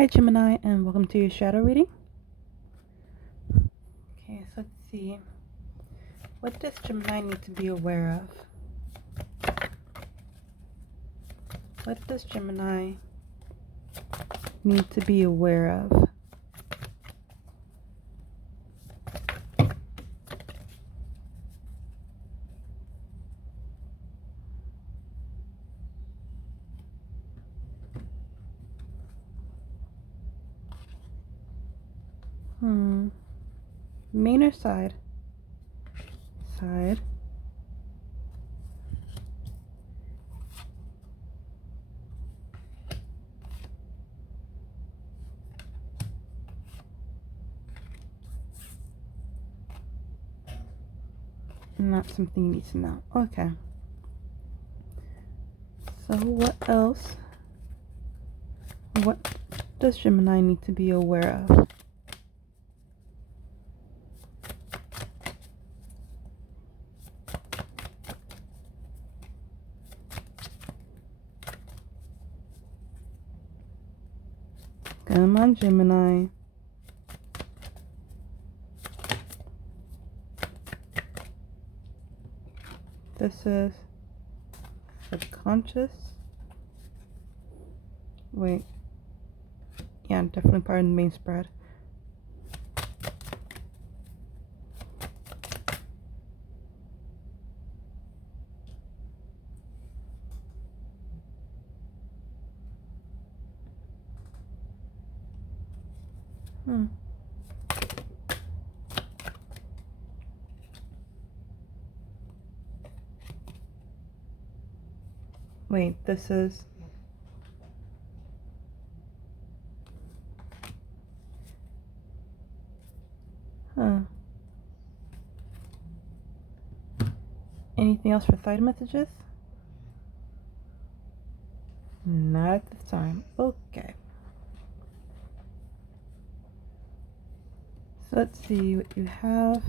Hi Gemini, and welcome to your shadow reading. Okay, so let's see. What does Gemini need to be aware of? What does Gemini need to be aware of? Main or side? Side. Not something you need to know. Okay. So what else? What does Gemini need to be aware of? Come on, Gemini. This is subconscious. Wait. Yeah, definitely part of the main spread. Wait, this is... Anything else for side messages? Not at this time. Okay. So let's see what you have.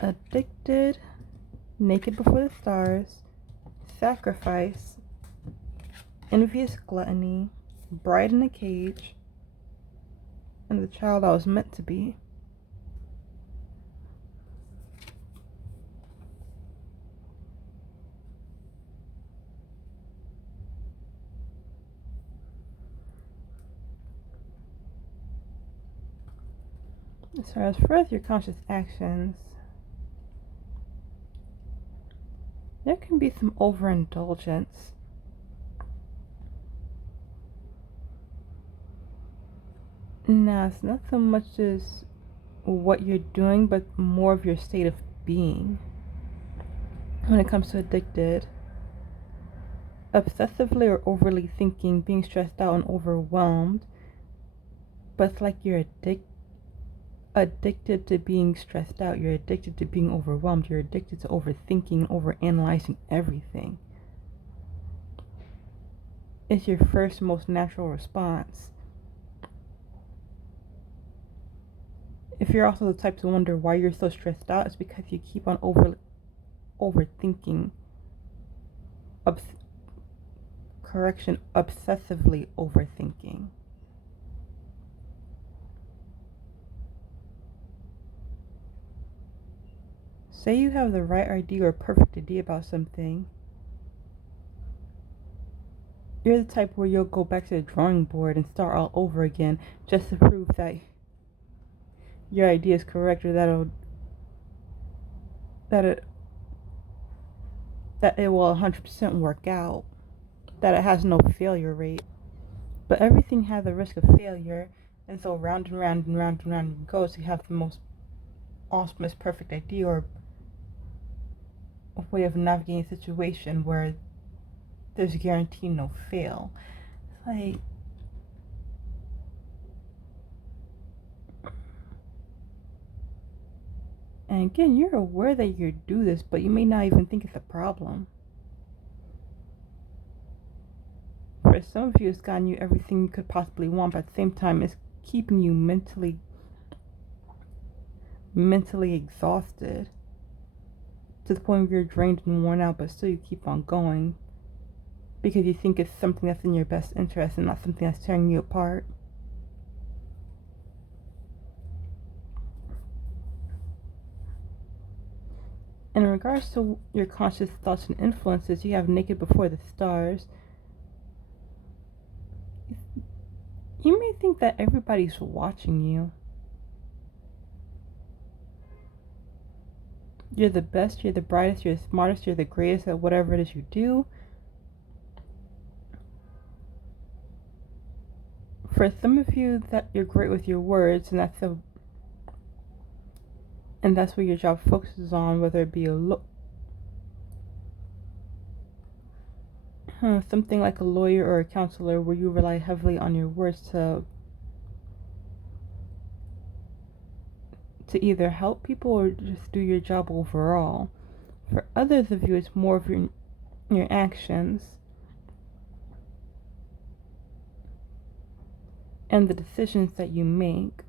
Addicted, naked before the stars, sacrifice, envious gluttony, bride in a cage, and the child I was meant to be. So as far as your conscious actions, there can be some overindulgence. Now, it's not so much as what you're doing, but more of your state of being. When it comes to addicted, obsessively or overly thinking, being stressed out and overwhelmed, but it's like you're addicted to being stressed out, you're addicted to being overwhelmed, you're addicted to overthinking, overanalyzing everything. It's your first most natural response. If you're also the type to wonder why you're so stressed out, it's because you keep on overthinking. Obsessively overthinking. Say you have the right idea or perfect idea about something. You're the type where you'll go back to the drawing board and start all over again just to prove that your idea is correct, or that it will 100% work out, that it has no failure rate. But everything has a risk of failure, and so round and round and round and round it goes. You have the most awesomest perfect idea or a way of navigating a situation where there's guaranteed no fail. Like, and again, you're aware that you do this, but you may not even think it's a problem. For some of you, it's gotten you everything you could possibly want, but at the same time, it's keeping you mentally exhausted to the point where you're drained and worn out, but still you keep on going because you think it's something that's in your best interest and not something that's tearing you apart. In regards to your conscious thoughts and influences, you have naked before the stars. You may think that everybody's watching you. You're the best, you're the brightest, you're the smartest, you're the greatest at whatever it is you do. For some of you, that you're great with your words, and that's what your job focuses on, whether it be something like a lawyer or a counselor, where you rely heavily on your words to either help people or just do your job overall. For others of you, it's more of your actions and the decisions that you make.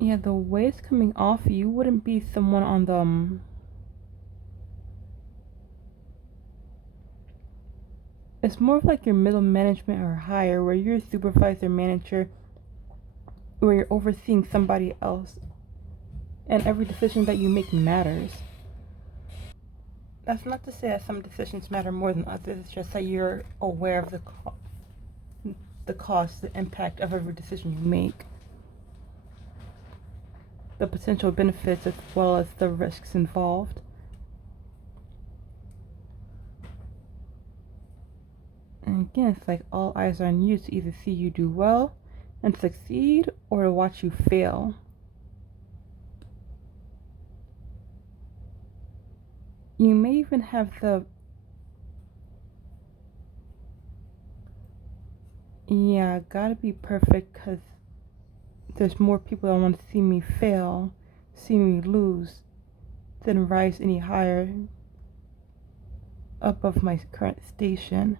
Yeah, the way it's coming off, you wouldn't be someone on the it's more of like your middle management or higher, where you're a supervisor, manager, where you're overseeing somebody else, and every decision that you make matters. That's not to say that some decisions matter more than others. It's just that you're aware of the cost, the impact of every decision you make, the potential benefits as well as the risks involved. And again, it's like all eyes are on you to either see you do well and succeed or to watch you fail. You may even have gotta be perfect, because there's more people that want to see me fail, see me lose, than rise any higher above my current station.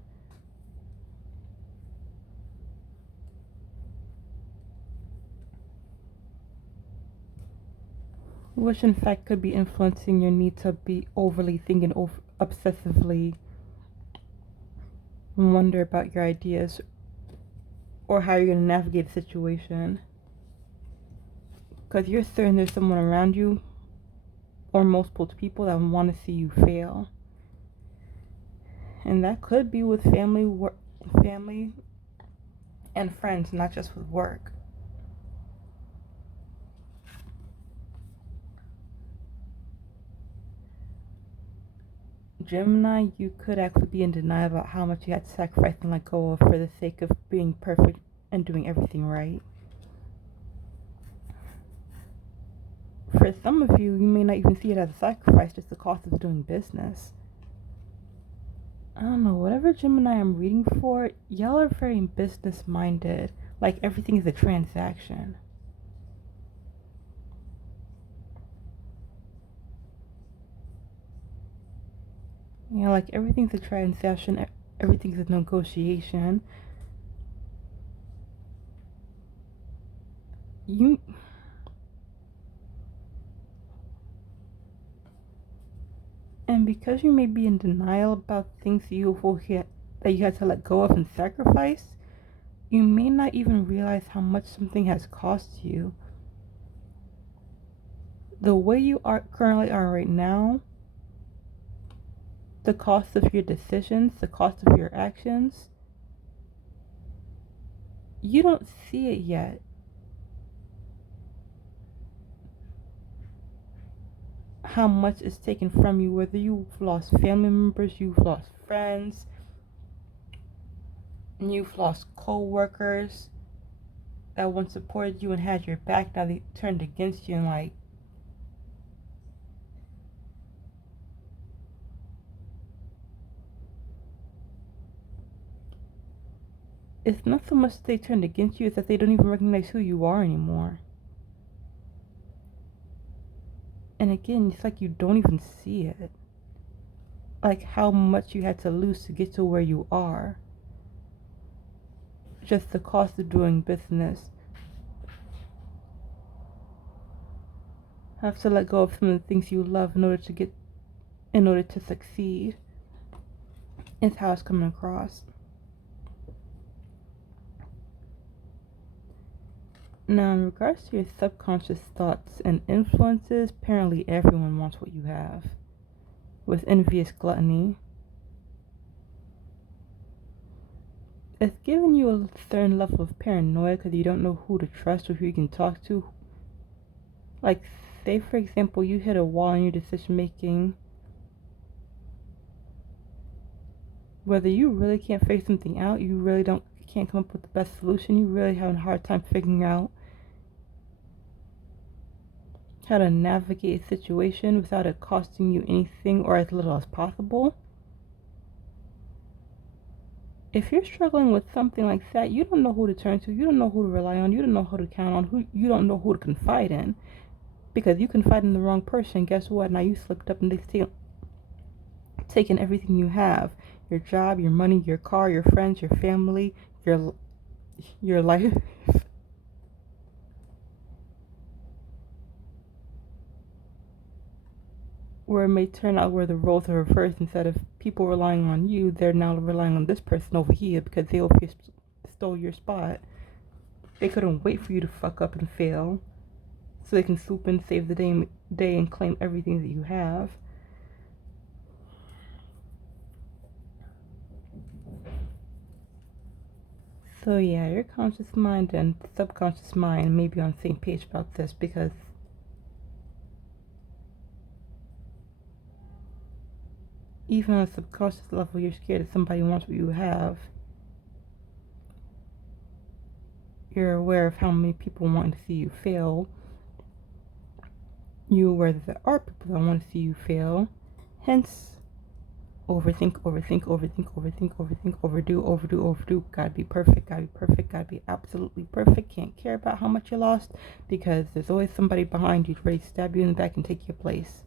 Which in fact could be influencing your need to be overly thinking, obsessively wonder about your ideas or how you're going to navigate the situation. Because you're certain there's someone around you or multiple people that want to see you fail. And that could be with family and friends, not just with work. Gemini, you could actually be in denial about how much you had to sacrifice and let go of for the sake of being perfect and doing everything right. For some of you, you may not even see it as a sacrifice, just the cost of doing business. I don't know, whatever Gemini I'm reading for, y'all are very business minded. Like everything is a transaction. You know, like everything's a transaction, everything's a negotiation. And because you may be in denial about things that you had to let go of and sacrifice, you may not even realize how much something has cost you. The way you currently are right now, the cost of your decisions, the cost of your actions, you don't see it yet. How much is taken from you, whether you've lost family members, you've lost friends, you've lost co-workers that once supported you and had your back, now they turned against you, and like, it's not so much that they turned against you, it's that they don't even recognize who you are anymore. And again, it's like you don't even see it. Like how much you had to lose to get to where you are. Just the cost of doing business. Have to let go of some of the things you love in order to succeed. Is how it's coming across. Now, in regards to your subconscious thoughts and influences, apparently everyone wants what you have. With envious gluttony, it's giving you a certain level of paranoia because you don't know who to trust or who you can talk to. Like, say for example, you hit a wall in your decision making. Whether you really can't figure something out, you really can't come up with the best solution, you really have a hard time figuring out how to navigate a situation without it costing you anything or as little as possible. If you're struggling with something like that, you don't know who to turn to, you don't know who to rely on, you don't know who to count on, you don't know who to confide in. Because you confide in the wrong person, guess what? Now you slipped up and they've taken everything you have. Your job, your money, your car, your friends, your family, your life. Where it may turn out where the roles are reversed. Instead of people relying on you, they're now relying on this person over here because they stole your spot. They couldn't wait for you to fuck up and fail so they can swoop in, save the day and claim everything that you have. So yeah, your conscious mind and subconscious mind may be on the same page about this, because even on a subconscious level, you're scared that somebody wants what you have. You're aware of how many people want to see you fail. You're aware that there are people that want to see you fail. Hence, overthink, overdo. Gotta be perfect, gotta be absolutely perfect. Can't care about how much you lost, because there's always somebody behind you ready to stab you in the back and take your place.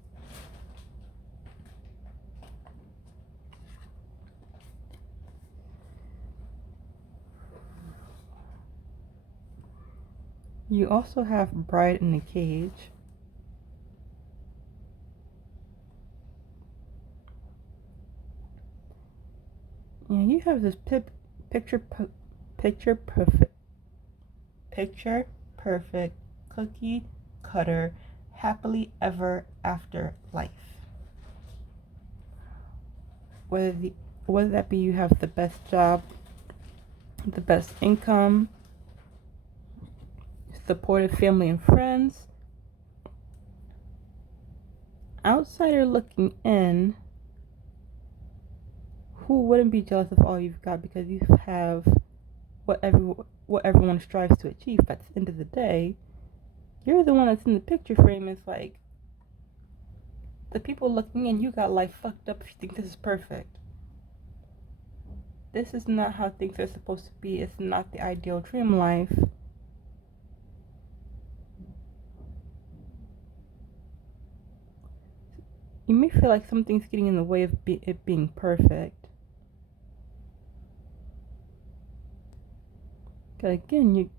You also have Bride in a Cage. Yeah, you have this picture perfect cookie cutter happily ever after life. Whether that be you have the best job, the best income, supportive family and friends. Outsider looking in, who wouldn't be jealous of all you've got, because you have what everyone strives to achieve. But at the end of the day, you're the one that's in the picture frame. It's like, the people looking in, you got life fucked up if you think this is perfect. This is not how things are supposed to be. It's not the ideal dream life. You may feel like something's getting in the way of it being perfect. But again,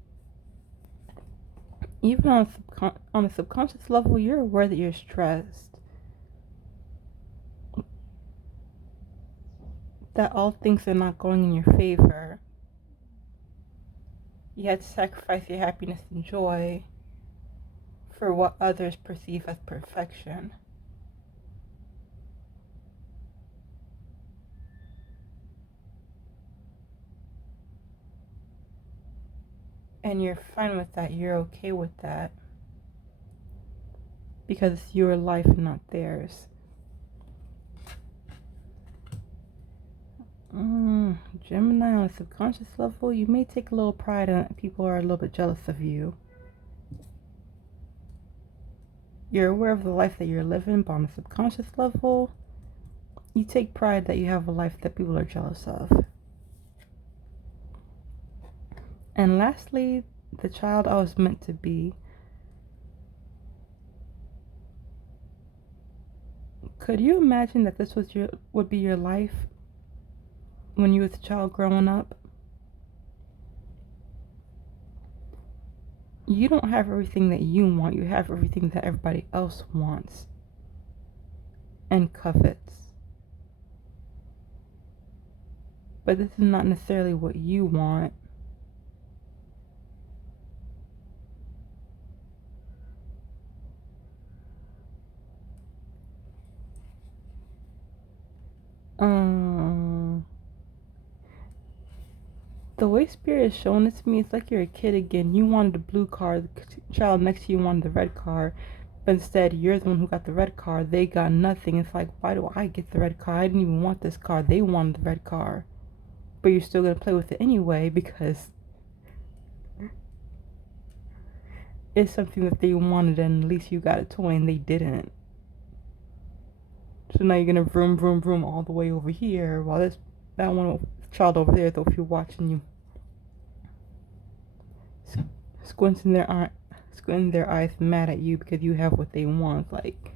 even on a subconscious level, you're aware that you're stressed. That all things are not going in your favor. You had to sacrifice your happiness and joy for what others perceive as perfection. And you're fine with that. You're okay with that. Because it's your life and not theirs. Gemini, on a subconscious level, you may take a little pride in it. People are a little bit jealous of you. You're aware of the life that you're living, but on a subconscious level, you take pride that you have a life that people are jealous of. And lastly, the child I was meant to be. Could you imagine that this would be your life when you was a child growing up? You don't have everything that you want. You have everything that everybody else wants and covets. But this is not necessarily what you want. The way Spirit is showing it to me, it's like you're a kid again. You wanted the blue car, the child next to you wanted the red car, but instead you're the one who got the red car. They got nothing. It's like, why do I get the red car? I didn't even want this car. They wanted the red car. But you're still going to play with it anyway because it's something that they wanted and at least you got a toy and they didn't. So now you're going to vroom, vroom, vroom all the way over here while that one child over there, though, if you're watching, you squinting their eyes mad at you because you have what they want, like,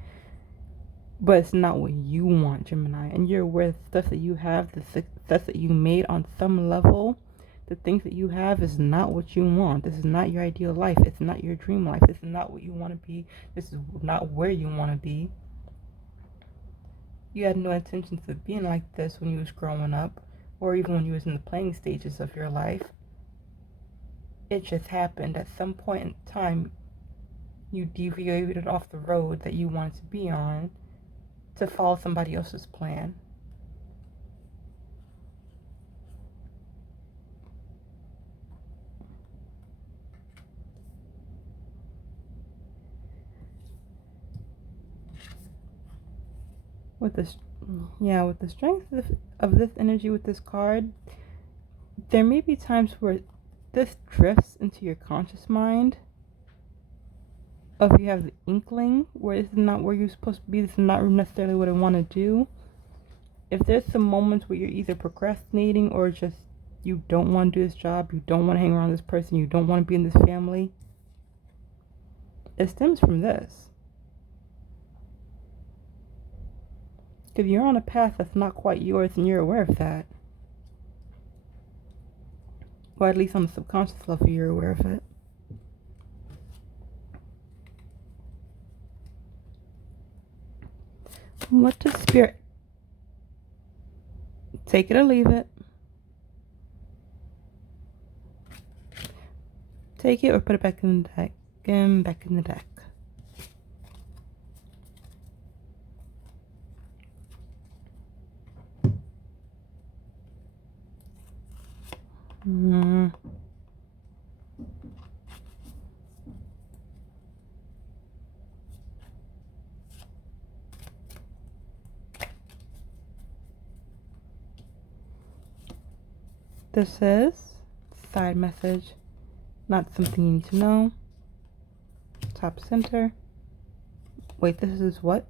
but it's not what you want, Gemini. And you're aware of the stuff that you have, the success that you made on some level, the things that you have is not what you want. This is not your ideal life. It's not your dream life. This is not what you want to be. This is not where you want to be. You had no intentions of being like this when you was growing up, or even when you was in the playing stages of your life. It just happened at some point in time. You deviated off the road that you wanted to be on to follow somebody else's plan. With the strength of this energy with this card, there may be times where this drifts into your conscious mind. If you have the inkling where this is not where you're supposed to be, this is not necessarily what I want to do. If there's some moments where you're either procrastinating or just you don't want to do this job, you don't want to hang around this person, you don't want to be in this family, it stems from this. Because you're on a path that's not quite yours and you're aware of that. Or at least on the subconscious level, you're aware of it. What does Spirit? Take it or leave it. Take it or put it back in the deck. Again, back in the deck. This is side message, not something you need to know. Top center. Wait, this is what?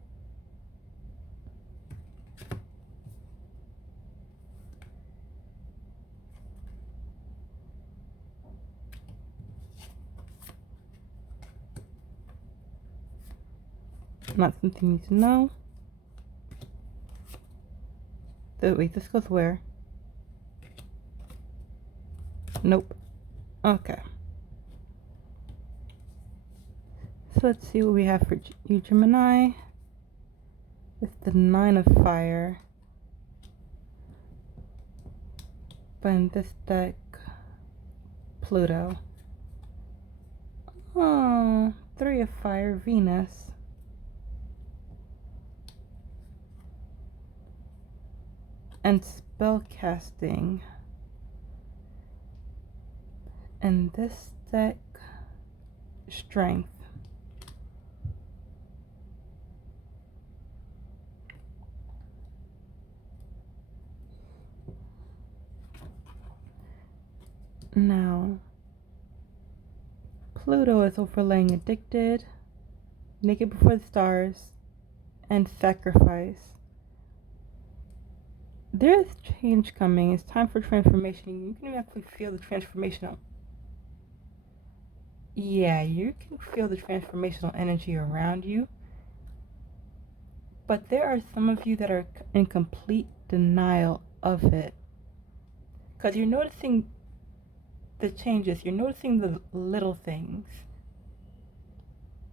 Not something you need to know. Wait, this goes where? Nope. Okay. So let's see what we have for you, Gemini. It's the 9 of fire. But in this deck, Pluto. Oh, 3 of fire, Venus. And spell casting. And this deck, strength. Now, Pluto is overlaying addicted, naked before the stars, and sacrifice. There is change coming. It's time for transformation. You can actually feel the transformational. Yeah, you can feel the transformational energy around you. But there are some of you that are in complete denial of it. Because you're noticing the changes. You're noticing the little things.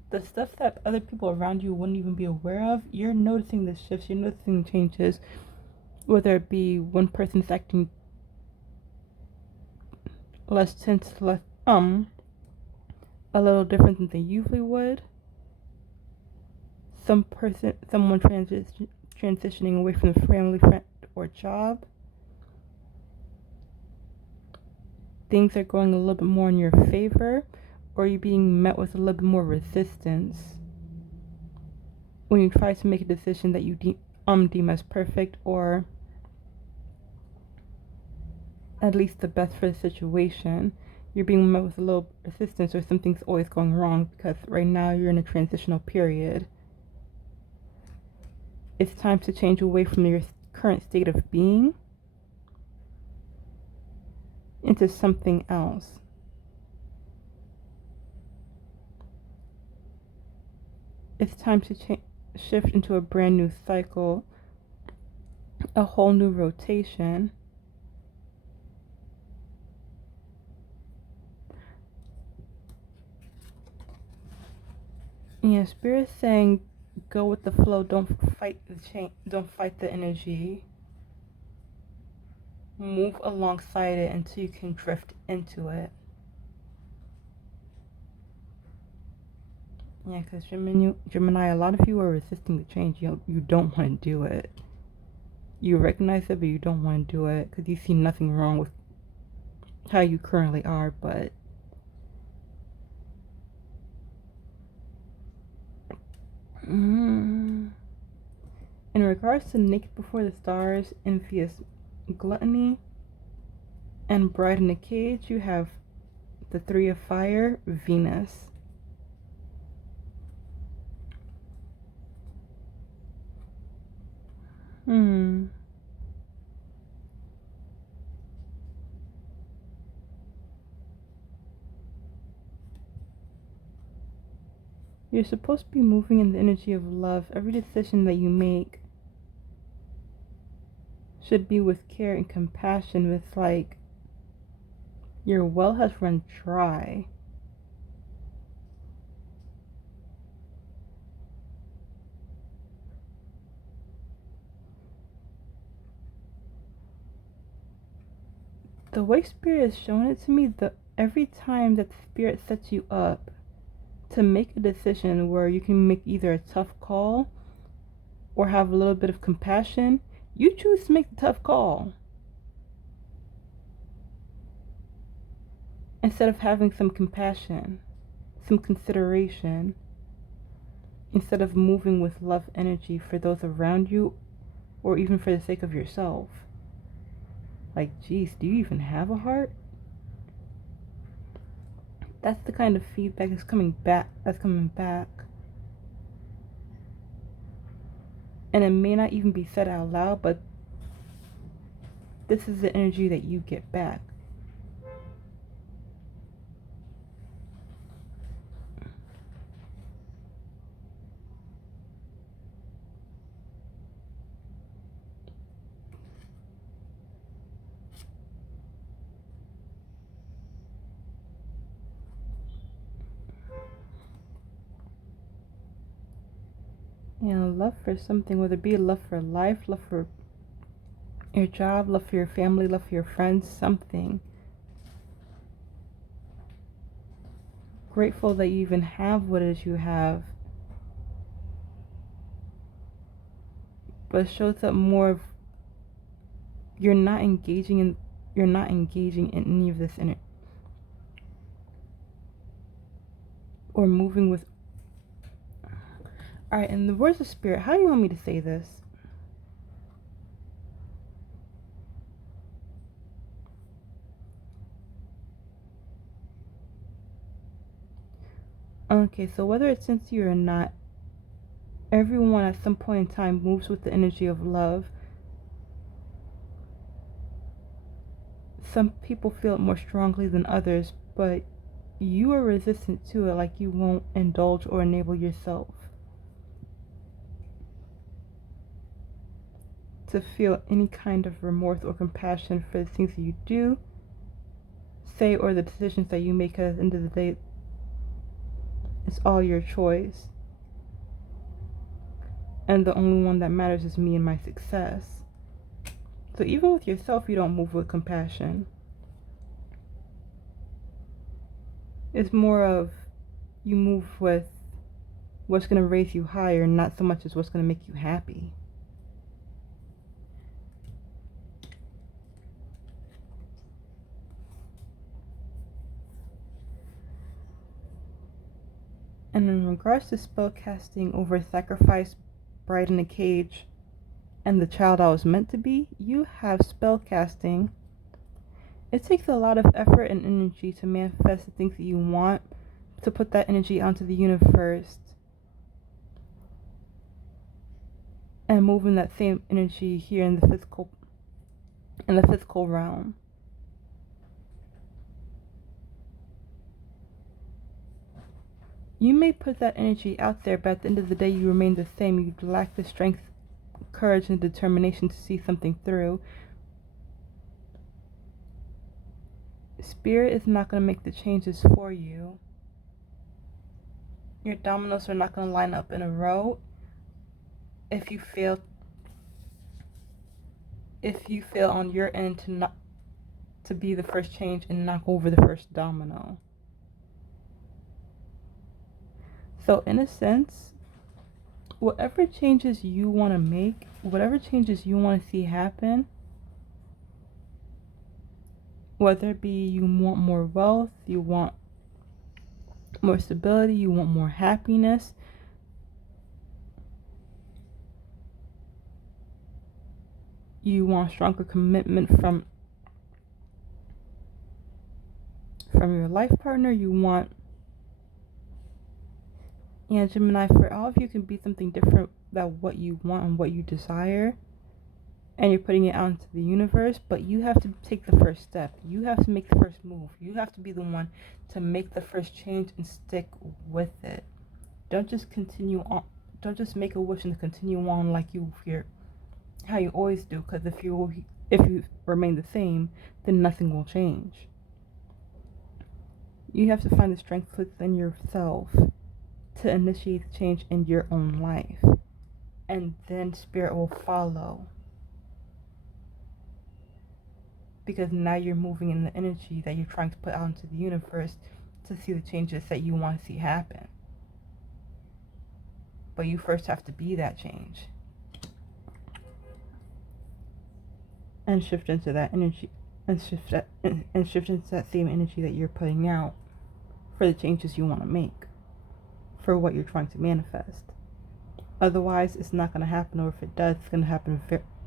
the stuff that other people around you wouldn't even be aware of, you're noticing the shifts, you're noticing changes, whether it be one person's acting less tense, less a little different than they usually would. Someone transitioning away from the family, friend, or job. Things are going a little bit more in your favor, or you're being met with a little bit more resistance when you try to make a decision that you deem as perfect, or at least the best for the situation. You're being met with a little resistance, or something's always going wrong, because right now you're in a transitional period. It's time to change away from your current state of being into something else. It's time to shift into a brand new cycle, a whole new rotation. Yeah, Spirit's saying, go with the flow. Don't fight the change. Don't fight the energy. Move alongside it until you can drift into it. Yeah, because Gemini, a lot of you are resisting the change. You don't want to do it. You recognize it, but you don't want to do it because you see nothing wrong with how you currently are. But in regards to Naked Before the Stars, Envious Gluttony, and Bride in a Cage, you have the Three of Fire, Venus. You're supposed to be moving in the energy of love. Every decision that you make should be with care and compassion. With like, your well has run dry. The way Spirit is showing it to me, every time that Spirit sets you up to make a decision where you can make either a tough call or have a little bit of compassion, you choose to make the tough call instead of having some compassion, some consideration, instead of moving with love energy for those around you or even for the sake of yourself. Like, geez, do you even have a heart? That's the kind of feedback that's coming back. And it may not even be said out loud, but this is the energy that you get back. Love for something, whether it be love for life, love for your job, love for your family, love for your friends, something. Grateful that you even have what it is you have. But it shows up more of you're not engaging in any of this in it. Or moving with. Alright, in the words of Spirit, how do you want me to say this? Okay, so whether it's sincere or not, everyone at some point in time moves with the energy of love. Some people feel it more strongly than others, but you are resistant to it, like you won't indulge or enable yourself to feel any kind of remorse or compassion for the things that you do, say, or the decisions that you make. At the end of the day, It's all your choice. And the only one that matters is me and my success. So even with yourself, you don't move with compassion. It's more of you move with what's going to raise you higher, not so much as what's going to make you happy. And in regards to spell casting over sacrifice, bride in a cage, and the child I was meant to be, you have spell casting. It takes a lot of effort and energy to manifest the things that you want, to put that energy onto the universe, and moving that same energy here in the physical realm. You may put that energy out there, but at the end of the day, you remain the same. You lack the strength, courage, and determination to see something through. Spirit is not going to make the changes for you. Your dominoes are not going to line up in a row if you fail on your end to be the first change and knock over the first domino. So in a sense, whatever changes you want to make, whatever changes you want to see happen, whether it be you want more wealth, you want more stability, you want more happiness, you want stronger commitment from your life partner, you want, Gemini, for all of you can be something different than what you want and what you desire, and you're putting it out into the universe, but you have to take the first step. You have to make the first move. You have to be the one to make the first change and stick with it. Don't just continue on. Don't just make a wish and continue on like how you always do, because if you remain the same, then nothing will change. You have to find the strength within yourself to initiate the change in your own life, and then spirit will follow, because now you're moving in the energy that you're trying to put out into the universe to see the changes that you want to see happen. But you first have to be that change and shift into that energy, and shift into that same energy that you're putting out for the changes you want to make, for what you're trying to manifest. Otherwise, it's not going to happen, or if it does, it's going to happen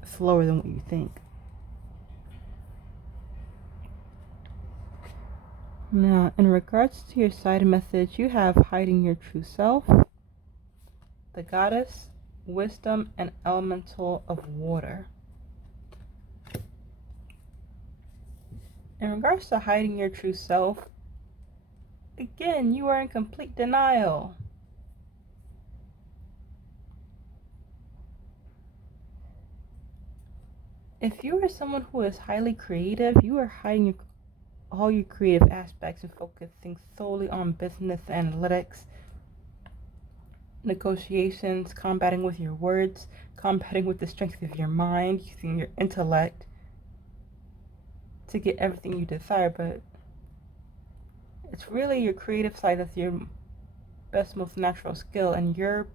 slower than what you think. Now, in regards to your side message, you have hiding your true self, the goddess, wisdom, and elemental of water. In regards to hiding your true self, again, you are in complete denial. If you are someone who is highly creative, you are hiding all your creative aspects and focusing solely on business analytics, negotiations, combating with your words, combating with the strength of your mind, using your intellect to get everything you desire. But it's really your creative side that's your best, most natural skill, and you're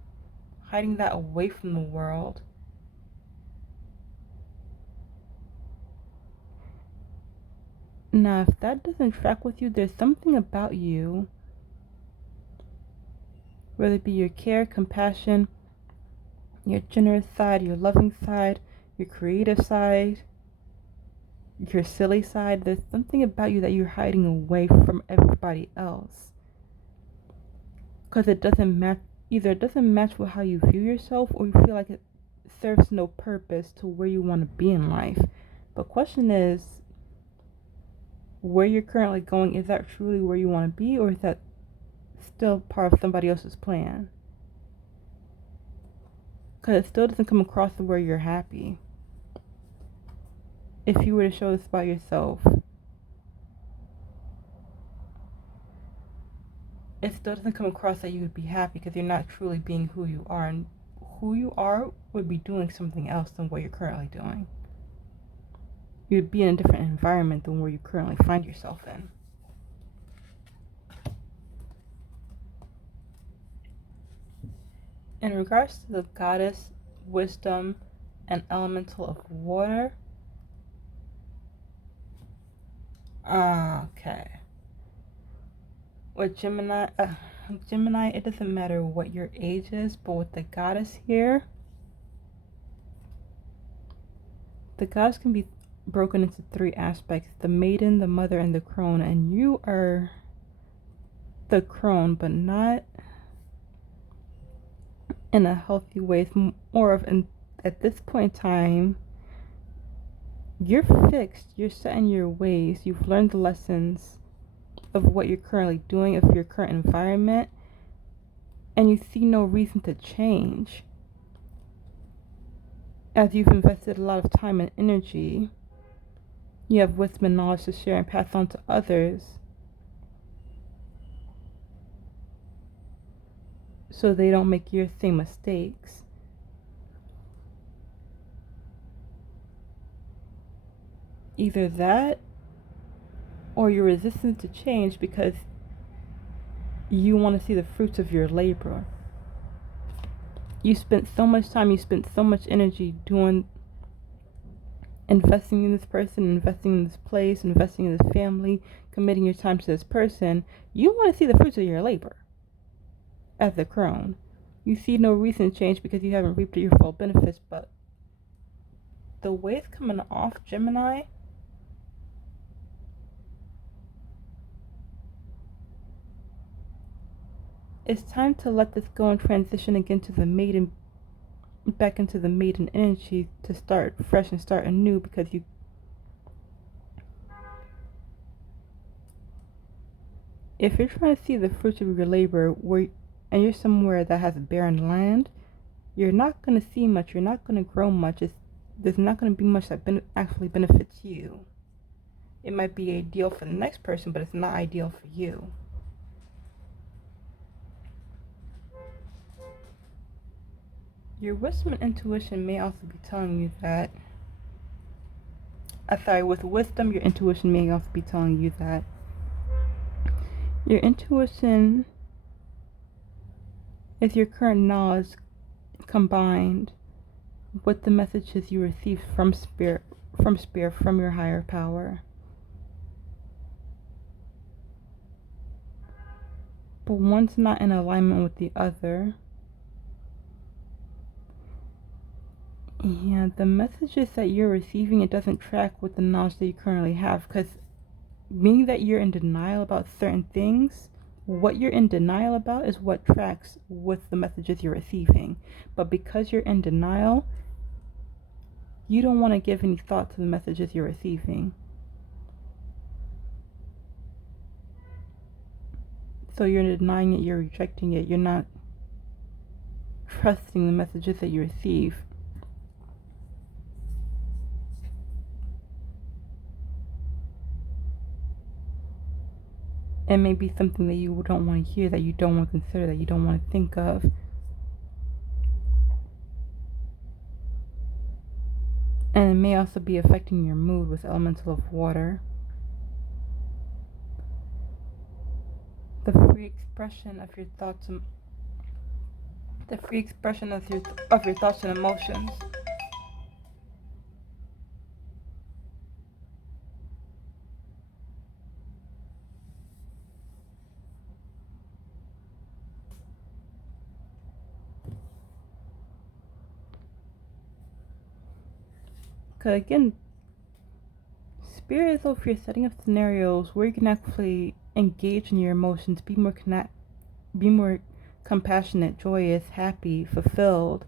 hiding that away from the world. Now, if that doesn't track with you, there's something about you, whether it be your care, compassion, your generous side, your loving side, your creative side, your silly side, there's something about you that you're hiding away from everybody else. Because it doesn't match, either it doesn't match with how you view yourself, or you feel like it serves no purpose to where you want to be in life. But question is, where you're currently going, is that truly where you want to be, or is that still part of somebody else's plan? Because it still doesn't come across to where you're happy. If you were to show this about yourself, it still doesn't come across that you would be happy because you're not truly being who you are. And who you are would be doing something else than what you're currently doing. You'd be in a different environment than where you currently find yourself in. In regards to the goddess, wisdom, and elemental of water, okay. With Gemini, it doesn't matter what your age is, but with the goddess here, the goddess can be broken into three aspects: the maiden, the mother, and the crone. And you are the crone, but not in a healthy way. It's more of at this point in time, you're fixed, you're set in your ways, you've learned the lessons of what you're currently doing, of your current environment, and you see no reason to change. As you've invested a lot of time and energy, you have wisdom and knowledge to share and pass on to others, so they don't make your same mistakes. Either that, or you're resistant to change because you want to see the fruits of your labor. You spent so much time, you spent so much energy investing in this person, investing in this place, investing in this family, committing your time to this person. You want to see the fruits of your labor. As the crone, you see no reason to change because you haven't reaped your full benefits. But the way it's coming off, Gemini, it's time to let this go and transition again to the maiden, back into the maiden energy, to start fresh and start anew, because if you're trying to see the fruits of your labor and you're somewhere that has barren land, you're not going to see much, you're not going to grow much, there's not going to be much that actually benefits you. It might be ideal for the next person, but it's not ideal for you. Your wisdom and intuition may also be telling you that, with wisdom, your intuition may also be telling you that your intuition is your current knowledge combined with the messages you receive from spirit, from your higher power. But one's not in alignment with the other. Yeah, the messages that you're receiving, it doesn't track with the knowledge that you currently have, because meaning that you're in denial about certain things, what you're in denial about is what tracks with the messages you're receiving. But because you're in denial, you don't want to give any thought to the messages you're receiving. So you're denying it, you're rejecting it, you're not trusting the messages that you receive. It may be something that you don't want to hear, that you don't want to consider, that you don't want to think of. And it may also be affecting your mood with elemental of water. The free expression of your thoughts and your thoughts and emotions. Because again, spirit is if you're setting up scenarios where you can actually engage in your emotions, be more compassionate, joyous, happy, fulfilled.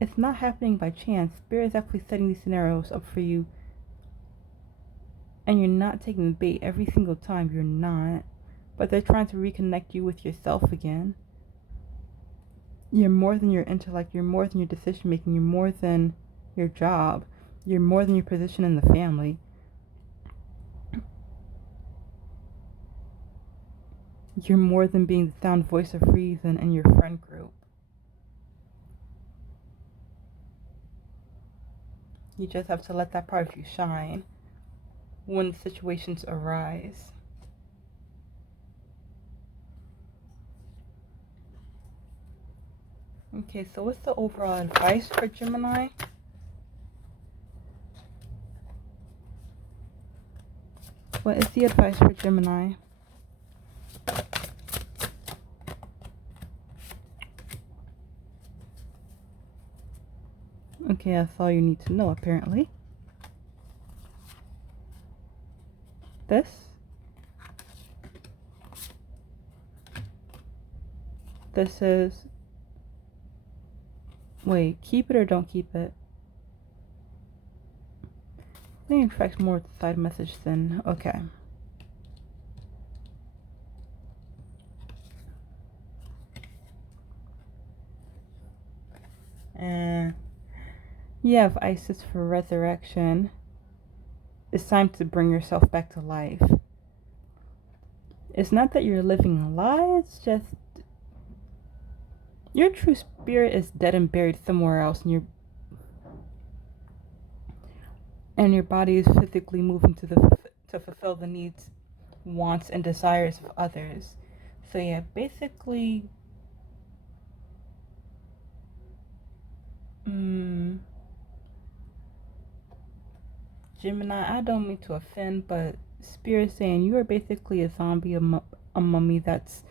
It's not happening by chance. Spirit is actually setting these scenarios up for you, and you're not taking the bait every single time. You're not. But they're trying to reconnect you with yourself again. You're more than your intellect. You're more than your decision making. You're more than your job. You're more than your position in the family. You're more than being the sound voice of reason in your friend group. You just have to let that part of you shine when situations arise. Okay, so what's the overall advice for Gemini? What is the advice for Gemini? Okay, that's all you need to know, apparently. This. This is... Wait, keep it or don't keep it? I think it tracks more with the side message than... Okay. You have Isis for resurrection. It's time to bring yourself back to life. It's not that you're living a lie, it's just your true spirit is dead and buried somewhere else, and your body is physically moving to fulfill the needs, wants, and desires of others. So yeah, basically, Gemini, I don't mean to offend, but Spirit saying you are basically a zombie, a mummy that's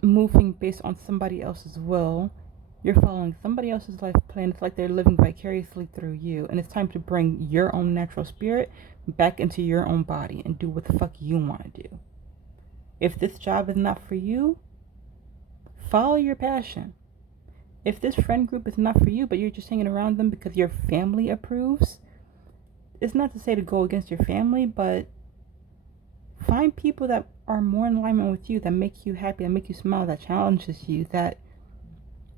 moving based on somebody else's will. You're following somebody else's life plan. It's like they're living vicariously through you. And it's time to bring your own natural spirit back into your own body and do what the fuck you want to do. If this job is not for you, follow your passion. If this friend group is not for you, but you're just hanging around them because your family approves, it's not to say to go against your family, but find people that are more in alignment with you, that make you happy, that make you smile, that challenges you, that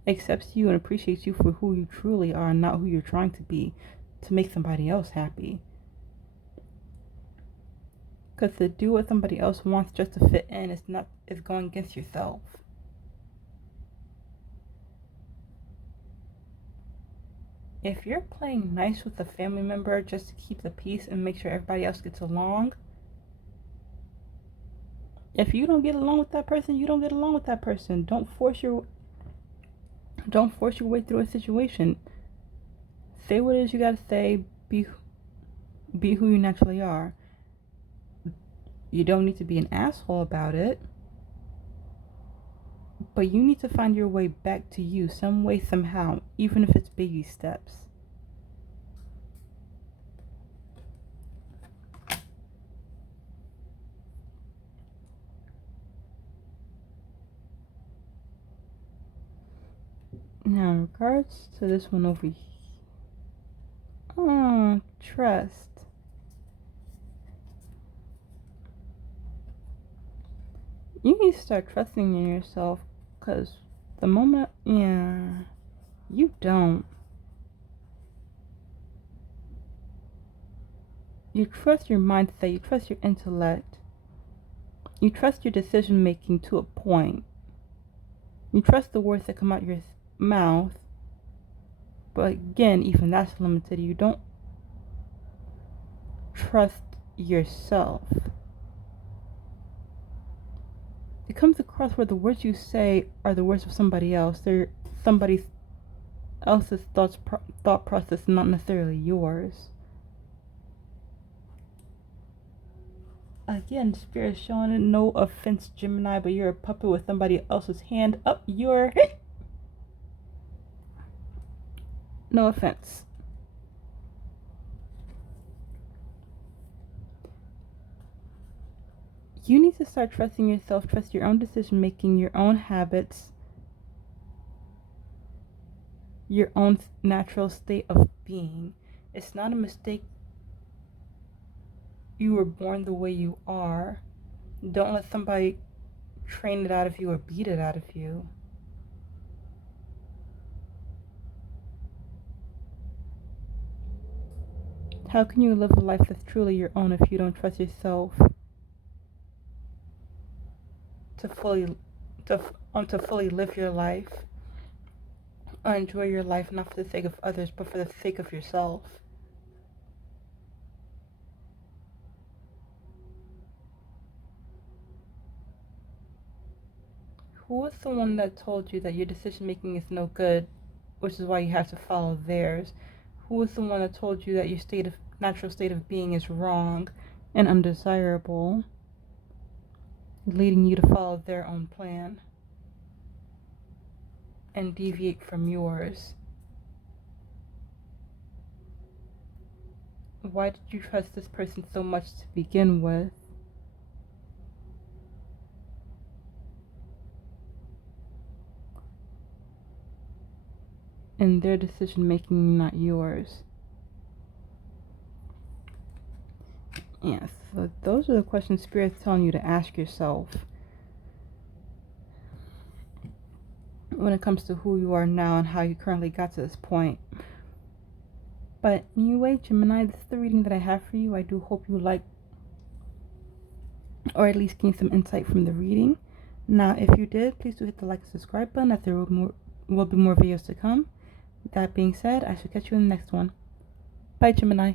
accepts you and appreciates you for who you truly are, not who you're trying to be to make somebody else happy. Because to do what somebody else wants just to fit in is going against yourself. If you're playing nice with a family member just to keep the peace and make sure everybody else gets along, if you don't get along with that person, you don't get along with that person. Don't force your way through a situation. Say what it is you gotta say. Be who you naturally are. You don't need to be an asshole about it, but you need to find your way back to you some way, somehow, even if it's baby steps. Now, in regards to this one over here, trust. You need to start trusting in yourself, because the moment, you don't. You trust your mindset, you trust your intellect, you trust your decision making to a point. You trust the words that come out your mouth, but again, even that's limited. You don't trust yourself. It comes across where the words you say are the words of somebody else. They're somebody else's thought process, not necessarily yours. Again, Spirit showing it. No offense, Gemini, but you're a puppet with somebody else's hand up your... No offense. You need to start trusting yourself, trust your own decision making, your own habits, your own natural state of being. It's not a mistake. You were born the way you are. Don't let somebody train it out of you or beat it out of you. How can you live a life that's truly your own if you don't trust yourself? to fully live your life or enjoy your life, not for the sake of others, but for the sake of yourself. Who was the one that told you that your decision making is no good, which is why you have to follow theirs? Who was the one that told you that your natural state of being is wrong and undesirable, leading you to follow their own plan and deviate from yours? Why did you trust this person so much to begin with? And their decision making, not yours. Yes, so those are the questions Spirit's telling you to ask yourself when it comes to who you are now and how you currently got to this point. But anyway, Gemini, this is the reading that I have for you. I do hope you like, or at least gain some insight from the reading. Now, if you did, please do hit the like and subscribe button, as there will be more videos to come. That being said, I shall catch you in the next one. Bye, Gemini.